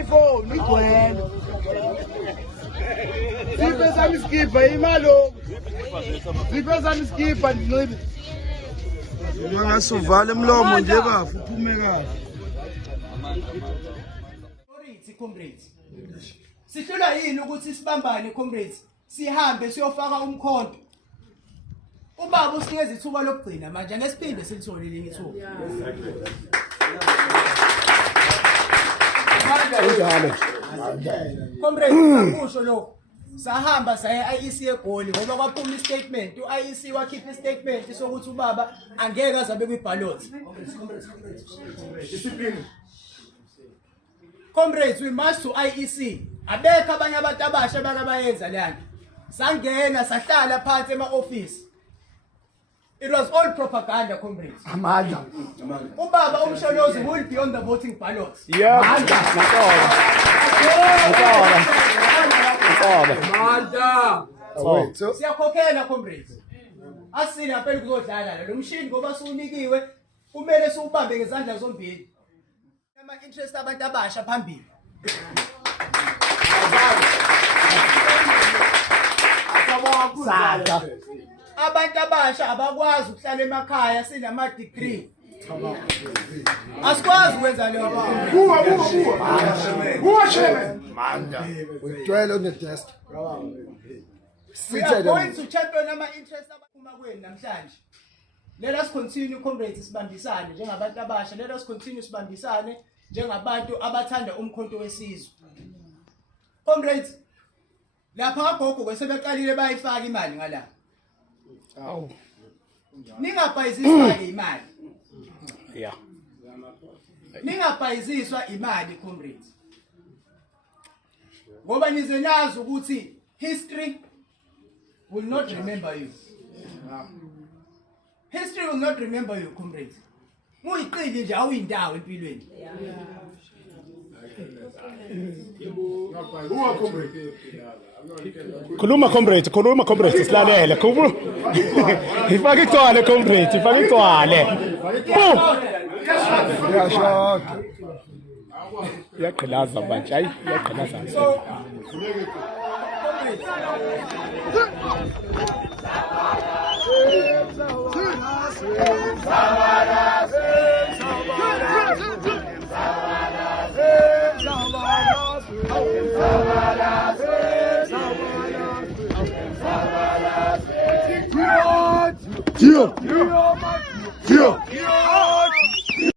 iPhone igcwele. Sipesa miskipa imalo. Sipesa miskipa ndinxibe. Mangasuvale umlomo nje bafu uphume kahle. Comrades. Sihlula yini ukuthi sibambane comrades? Sihambe siyofaka umkhonto. Ubaba usinikeza ithuba lokugcina manje nesiphinde silithole linye ithuba. Comrades, sakusho lokho. Sahamba saya IEC eGoli ngoba kwaphuma istatement. uIEC wakhipha istatement sokuthi ubaba angeke azabe kwiballot. Discipline. Comrades, we must to IEC. Abekho abanye abantu abasha bakabayenza lento. Sangena sahlala phansi ema-office. It was all propaganda, comrades. Amandla. Ubaba umsholozi will be on the voting ballots. Yeah. Siyakhokhela comrades. Asina phela kuzodlala lo mshini ngoba suunikiwe kumele siubambe ngezandla zombili. Ama interest abantu abasha phambili. Abantu abasha abakwazi ukuhlala emakhaya sinama degree. Asikwazi ukwenza leyo nto. Buwa chairman. Manda. We dwell on the desk. We are going to champion ama interest abaphuma kweni namhlanje. Let us continue comrades sibambisane njengabantu abasha. Let us continue sibambisane njengabantu abathanda umkhonto wesizwe. Comrades, lapha agogo kwesebeqalile bayifaka imali ngala. Aw. Ningabhayiziswa imali. Yeah. Ningabhayiziswa imali comrades. Ngoba nizenazi ukuthi history will not remember you. History will not remember you, comrades. Muyiqili nje awuyindawo empilweni. Khuluma comrade silalele. Ifake igcwale comrade, ifake igcwale. Yashaka. Iyaqhilaza manje, hayi iyaqhilaza. So, Tio.